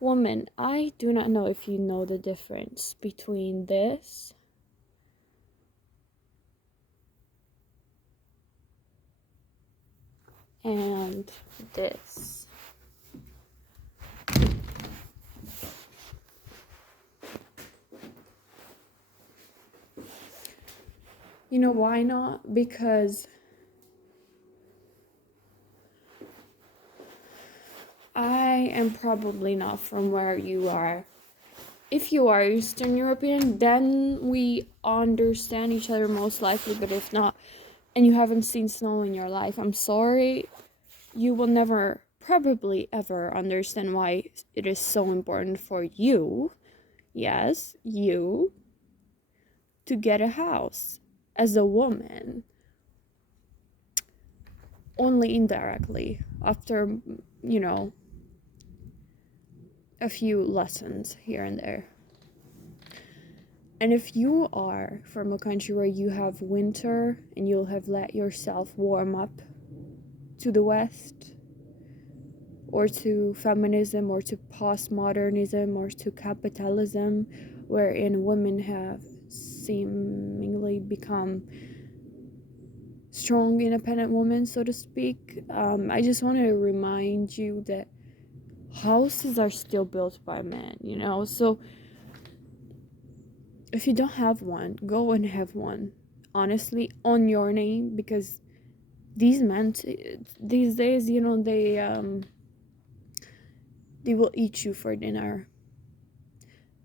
Woman, I do not know if you know the difference between this and this. You know why not? Because I am probably not from where you are. If you are Eastern European, then we understand each other most likely, but if not, and you haven't seen snow in your life, I'm sorry, you will never, probably ever understand why it is so important for you, yes, you, to get a house as a woman. Only indirectly, after, a few lessons here and there. And if you are from a country where you have winter and you'll have let yourself warm up to the West, or to feminism, or to postmodernism, or to capitalism, wherein women have seemingly become strong, independent women, so to speak, I just want to remind you that houses are still built by men, So if you don't have one, go and have one, honestly, on your name, because these men these days, they will eat you for dinner.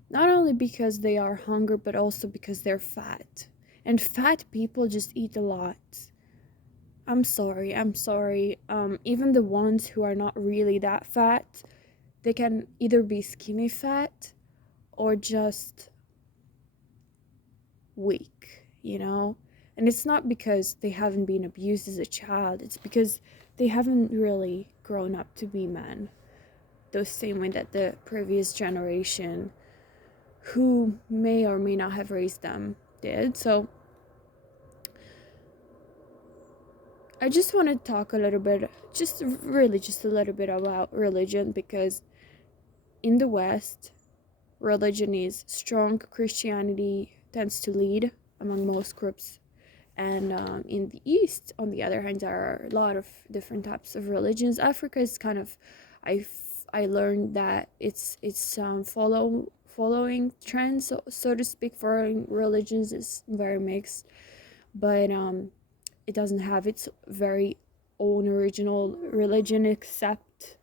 Not only because they are hungry, but also because they're fat. And fat people just eat a lot. I'm sorry. Even the ones who are not really that fat, they can either be skinny fat or just weak. And it's not because they haven't been abused as a child, it's because they haven't really grown up to be men. The same way that the previous generation, who may or may not have raised them, did. So I just want to talk a little bit, just a little bit about religion, because in the West, religion is strong. Christianity tends to lead among most groups. And in the East, on the other hand, there are a lot of different types of religions. Africa is kind of, I learned that it's following trends, so to speak. Foreign religions is very mixed, but it doesn't have its very own original religion, except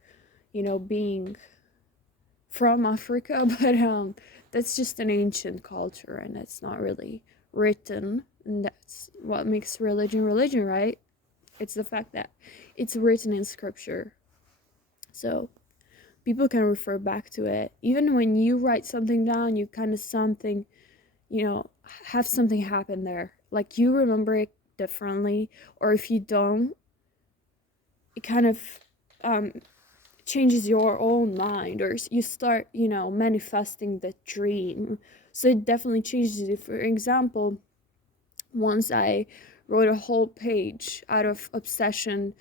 being from Africa. But that's just an ancient culture, and it's not really written, and that's what makes religion, right? It's the fact that it's written in scripture, so people can refer back to it. Even when you write something down, you kind of have something happen there, like you remember it differently, or if you don't, it kind of changes your own mind, or you start manifesting the dream. So it definitely changes it. For example, once I wrote a whole page out of obsession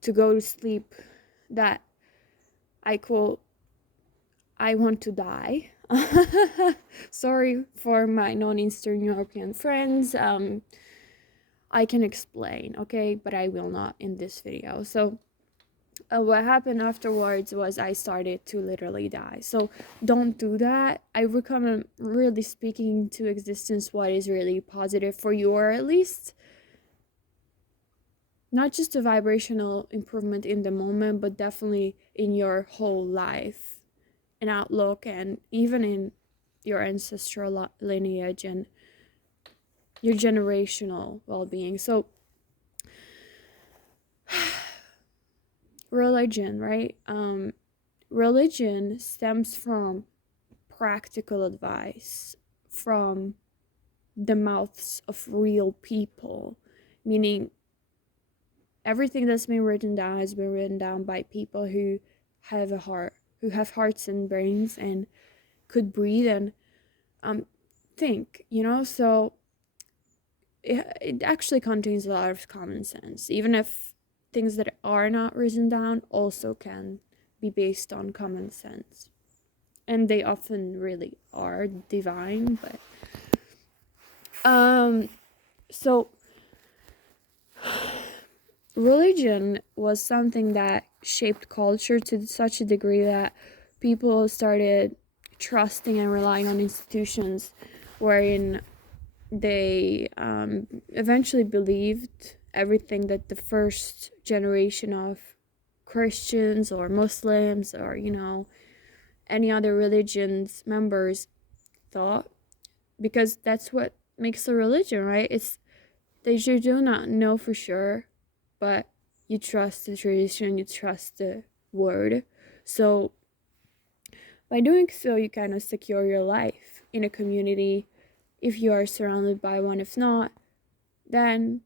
to go to sleep that I quote, "I want to die." Sorry for my non-Eastern European friends. I can explain, okay, but I will not in this video. So what happened afterwards was I started to literally die. So don't do that. I recommend really speaking to existence what is really positive for you, or at least not just a vibrational improvement in the moment, but definitely in your whole life and outlook, and even in your ancestral lineage and your generational well-being. So religion, right? Religion stems from practical advice from the mouths of real people, meaning everything that's been written down has been written down by people who have a heart, who have hearts and brains, and could breathe and think, so it actually contains a lot of common sense, even if things that are not written down also can be based on common sense. and they often really are divine. But um so religion was something that shaped culture to such a degree that people started trusting and relying on institutions wherein they eventually believed everything that the first generation of Christians or Muslims or, any other religion's members thought, because that's what makes a religion, right? It's that you do not know for sure, but you trust the tradition, you trust the word. So by doing so, you kind of secure your life in a community if you are surrounded by one. If not, then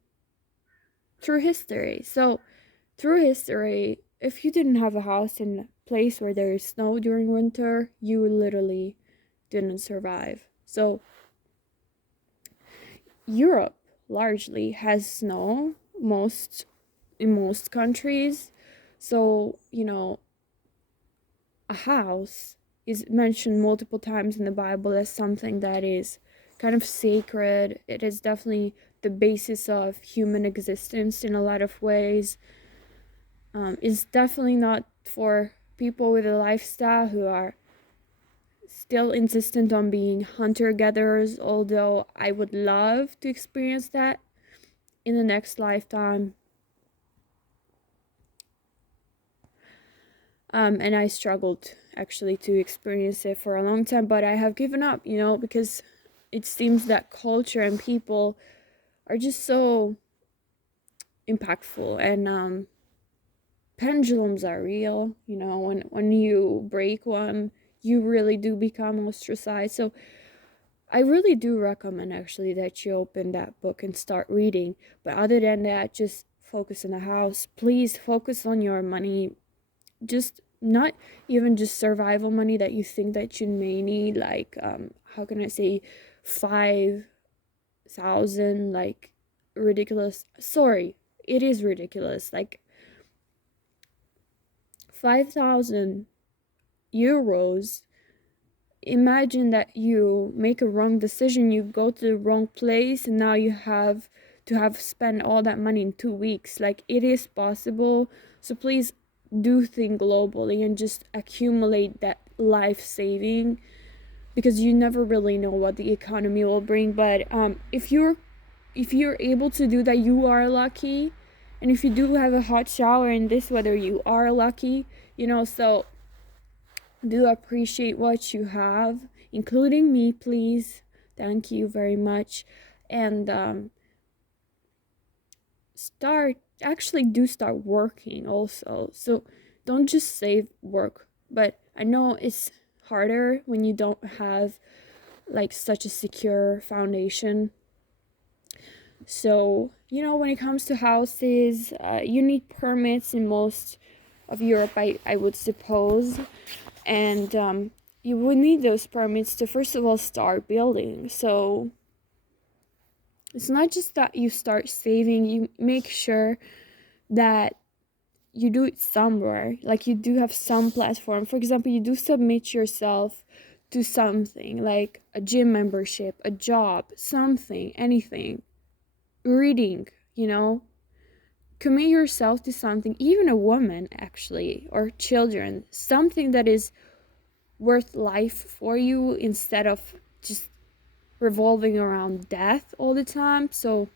through history. So through history, if you didn't have a house in a place where there is snow during winter, you literally didn't survive. So Europe largely has snow in most countries. So, a house is mentioned multiple times in the Bible as something that is kind of sacred. It is definitely the basis of human existence in a lot of ways. It's definitely not for people with a lifestyle who are still insistent on being hunter-gatherers, although I would love to experience that in the next lifetime. And I struggled actually to experience it for a long time, but I have given up, because it seems that culture and people are just so impactful, and pendulums are real. When you break one, you really do become ostracized. So I really do recommend actually that you open that book and start reading. But other than that, just focus on the house. Please focus on your money. Just not even just survival money that you think that you may need, like how can I say 5,000, like ridiculous. Sorry, it is ridiculous. Like 5,000 euros. Imagine that you make a wrong decision, you go to the wrong place, and now you have to have spent all that money in 2 weeks. Like, it is possible. So please do think globally and just accumulate that life saving, because you never really know what the economy will bring. But if you're able to do that, you are lucky. And if you do have a hot shower in this weather, you are lucky. So do appreciate what you have, including me, please. Thank you very much. And start working also. So don't just save work. But I know it's harder when you don't have like such a secure foundation. So, when it comes to houses, you need permits in most of Europe, I would suppose. And you would need those permits to first of all start building. So it's not just that you start saving, you make sure that you do it somewhere, like you do have some platform. For example, you do submit yourself to something like a gym membership, a job, something, anything, reading, commit yourself to something, even a woman actually, or children, something that is worth life for you instead of just revolving around death all the time. So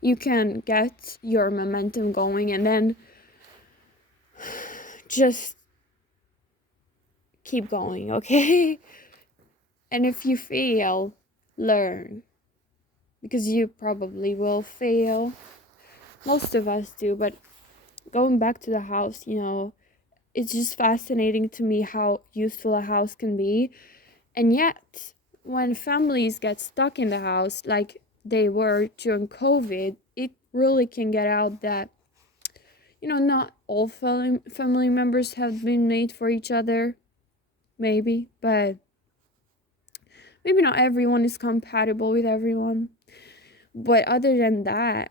you can get your momentum going, and then just keep going, okay? And if you fail, learn, because you probably will fail. Most of us do. But going back to the house, it's just fascinating to me how useful a house can be. And yet, when families get stuck in the house like they were during COVID, it really can get out that, not all family members have been made for each other, maybe, but maybe not everyone is compatible with everyone. But other than that,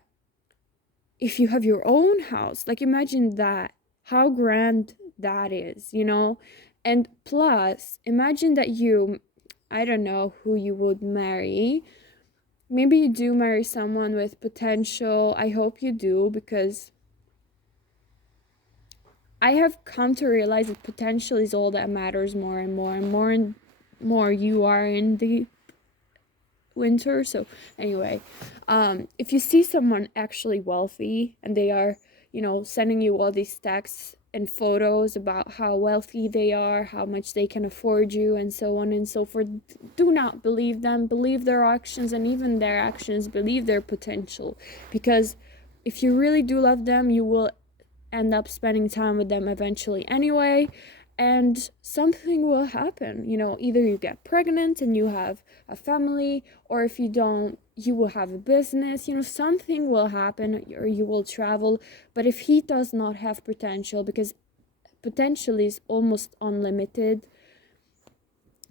if you have your own house, like imagine that, how grand that is, And plus, imagine that I don't know who you would marry. Maybe you do marry someone with potential. I hope you do, because I have come to realize that potential is all that matters more and more and more you are in the winter. So anyway, if you see someone actually wealthy and they are, sending you all these texts and photos about how wealthy they are, how much they can afford you, and so on and so forth, do not believe them. Believe their actions, and even their actions, believe their potential. Because if you really do love them, you will end up spending time with them eventually anyway, and something will happen. Either you get pregnant and you have a family, or if you don't, you will have a business. Something will happen, or you will travel. But if he does not have potential, because potential is almost unlimited,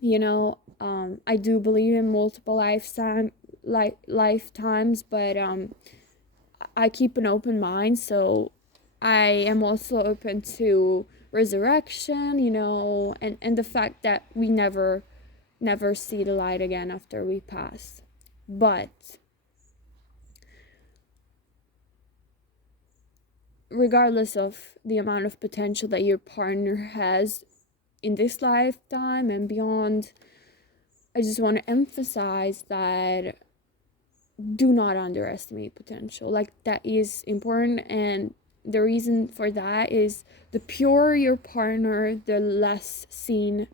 I do believe in multiple lifetimes, but I keep an open mind, so I am also open to resurrection, and the fact that we never see the light again after we pass. But regardless of the amount of potential that your partner has in this lifetime and beyond, I just want to emphasize that do not underestimate potential. Like, that is important, and the reason for that is the purer your partner, the less seen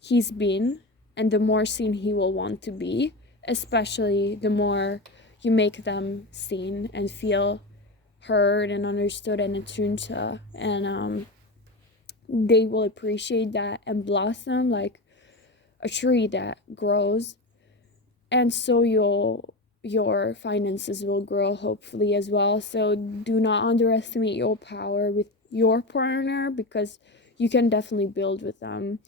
he's been, and the more seen he will want to be, especially the more you make them seen and feel heard and understood and attuned to, and they will appreciate that and blossom like a tree that grows. And so your finances will grow, hopefully, as well. So do not underestimate your power with your partner, because you can definitely build with them.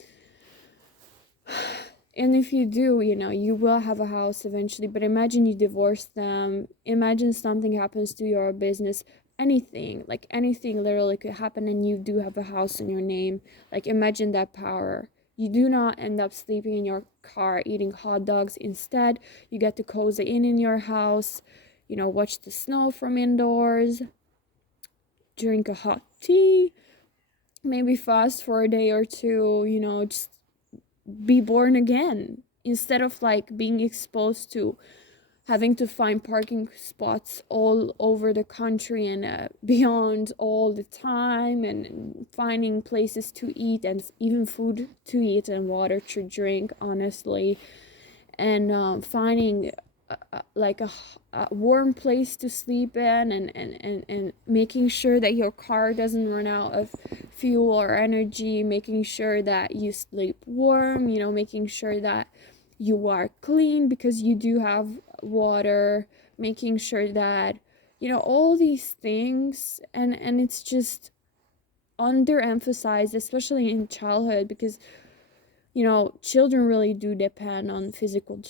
And if you do, you will have a house eventually. But imagine you divorce them. Imagine something happens to your business. Anything literally could happen, and you do have a house in your name. Like, imagine that power. You do not end up sleeping in your car eating hot dogs. Instead, you get to cozy in your house, watch the snow from indoors, drink a hot tea, maybe fast for a day or two, just be born again, instead of like being exposed to having to find parking spots all over the country and beyond all the time, and finding places to eat, and even food to eat and water to drink, honestly, and finding like a warm place to sleep in, and making sure that your car doesn't run out of fuel or energy, making sure that you sleep warm, making sure that you are clean because you do have water, making sure that all these things, and it's just underemphasized, especially in childhood, because children really do depend on physical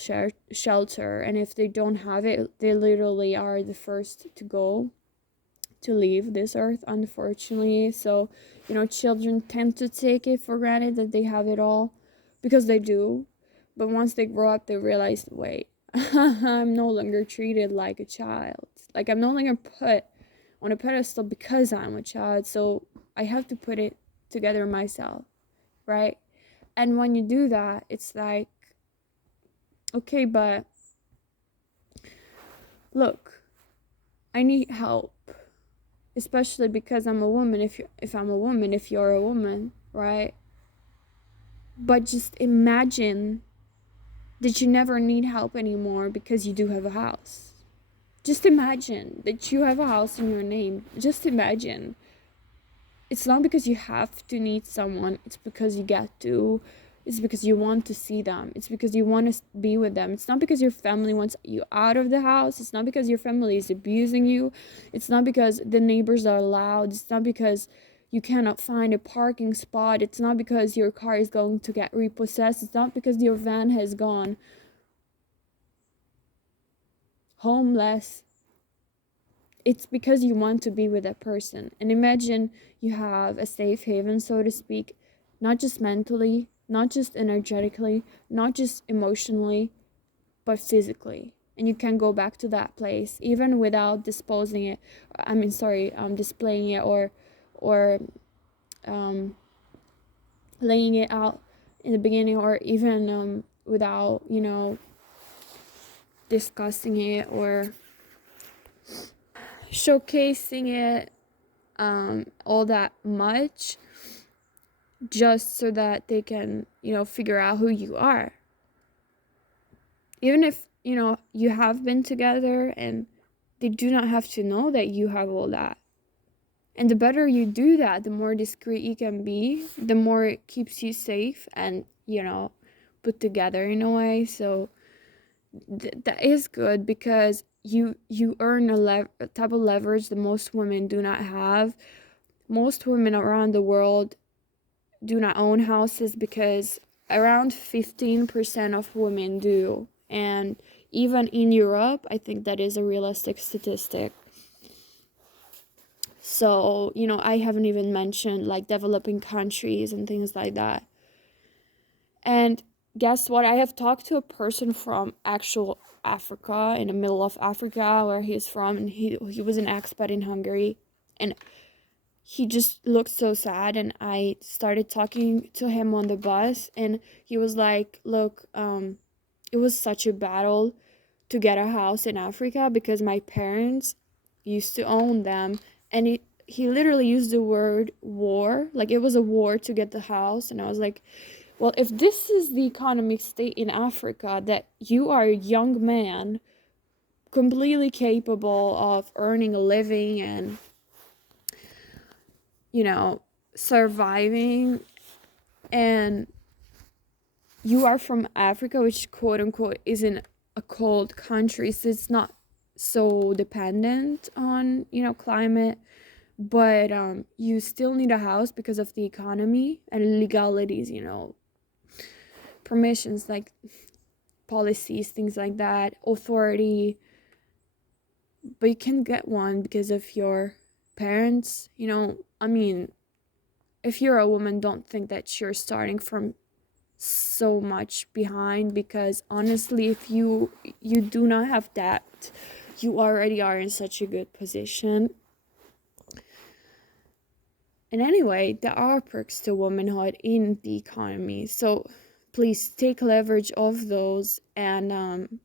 shelter, and if they don't have it, they literally are the first to leave this earth, unfortunately. So children tend to take it for granted that they have it all, because they do. But once they grow up, they realize, wait, I'm no longer treated like a child. Like, I'm no longer put on a pedestal because I'm a child. So I have to put it together myself, right? And when you do that, it's like, okay, but look, I need help, especially because I'm a woman. If I'm a woman, if you're a woman, right? But just imagine that you never need help anymore because you do have a house. Just imagine that you have a house in your name. Just imagine. It's not because you have to need someone, it's because you get to. It's because you want to see them. It's because you want to be with them. It's not because your family wants you out of the house. It's not because your family is abusing you. It's not because the neighbors are loud. It's not because you cannot find a parking spot. It's not because your car is going to get repossessed. It's not because your van has gone homeless. It's because you want to be with that person. And imagine you have a safe haven, so to speak, not just mentally, not just energetically, not just emotionally, but physically. And you can go back to that place even without disposing it. Displaying it or um, laying it out in the beginning, or even without, discussing it or showcasing it all that much, just so that they can, figure out who you are. Even if, you have been together, and they do not have to know that you have all that. And the better you do that, the more discreet you can be, the more it keeps you safe and, put together in a way. So that is good, because you earn a type of leverage that most women do not have. Most women around the world do not own houses, because around 15% of women do. And even in Europe, I think that is a realistic statistic. So, I haven't even mentioned like developing countries and things like that. And guess what? I have talked to a person from actual Africa, in the middle of Africa, where he's from, and he was an expat in Hungary, and he just looked so sad. And I started talking to him on the bus, and he was like, "Look, it was such a battle to get a house in Africa, because my parents used to own them." And he literally used the word war, like it was a war to get the house. And I was like, well, if this is the economic state in Africa, that you are a young man completely capable of earning a living and, surviving, and you are from Africa, which quote unquote isn't a cold country, so it's not so dependent on, climate, but you still need a house because of the economy and legalities, permissions, like policies, things like that, authority. But you can get one because of your parents. If you're a woman, don't think that you're starting from so much behind, because honestly, if you do not have that, you already are in such a good position. And anyway, there are perks to womanhood in the economy, so please take leverage of those, and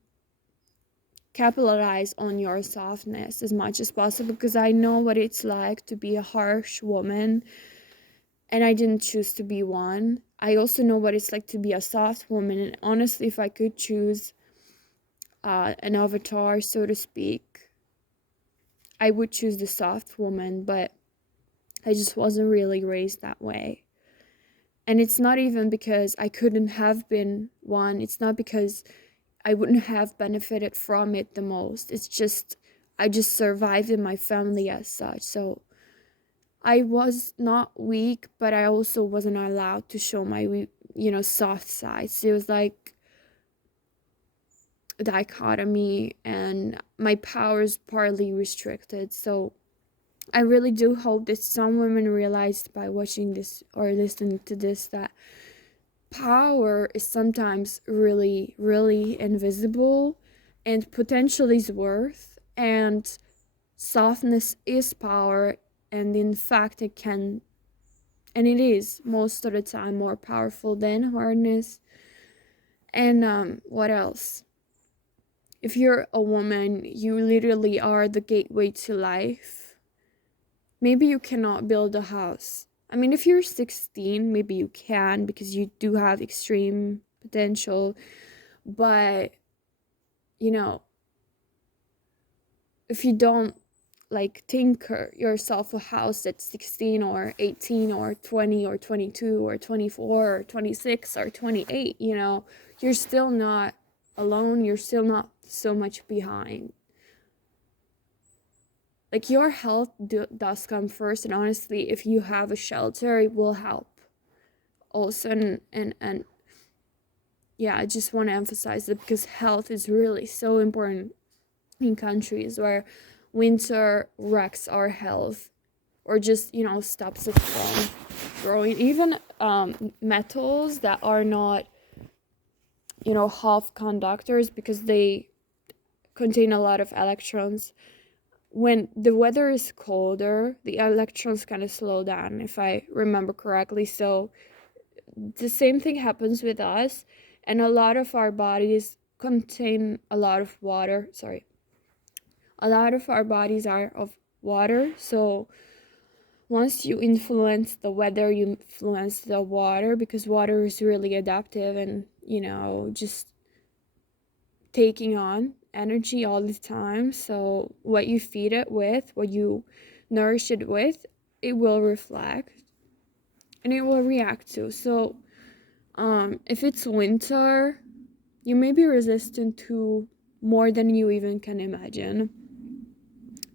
capitalize on your softness as much as possible, because I know what it's like to be a harsh woman, and I didn't choose to be one. I also know what it's like to be a soft woman, and honestly, if I could choose an avatar, so to speak, I would choose the soft woman, but I just wasn't really raised that way. And it's not even because I couldn't have been one. It's not because I wouldn't have benefited from it the most. It's just, I just survived in my family as such. So I was not weak, but I also wasn't allowed to show my, soft side. So it was like a dichotomy, and my power is partly restricted. So I really do hope that some women realized by watching this or listening to this that power is sometimes really, really invisible and potentially is worth, and softness is power, and in fact it can, and it is most of the time more powerful than hardness. And what else? If you're a woman, you literally are the gateway to life. Maybe you cannot build a house. I mean, if you're 16, maybe you can, because you do have extreme potential. But, if you don't like tinker yourself a house at 16 or 18 or 20 or 22 or 24 or 26 or 28, you're still not alone. You're still not so much behind. Like, your health does come first, and honestly, if you have a shelter, it will help also. And yeah, I just want to emphasize it, because health is really so important in countries where winter wrecks our health, or just, stops us from growing. Even metals that are not, half conductors because they contain a lot of electrons. When the weather is colder, the electrons kind of slow down, if I remember correctly. So the same thing happens with us, and a lot of our bodies contain a lot of water. Sorry. A lot of our bodies are of water. So once you influence the weather, you influence the water, because water is really adaptive and, just taking on energy all the time. So what you feed it with, what you nourish it with, it will reflect and it will react to. So if it's winter, you may be resistant to more than you even can imagine.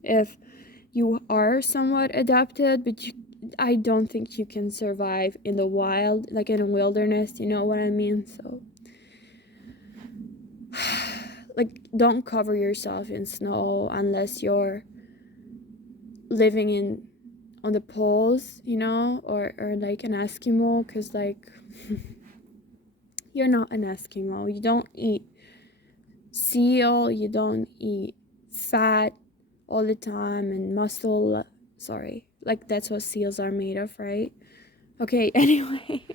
If you are somewhat adapted, but I don't think you can survive in the wild, like in a wilderness, you know what I mean? So like, don't cover yourself in snow unless you're living on the poles, or like an Eskimo, because like you're not an Eskimo. You don't eat seal, you don't eat fat all the time and muscle. Sorry, like that's what seals are made of, right? Okay. Anyway,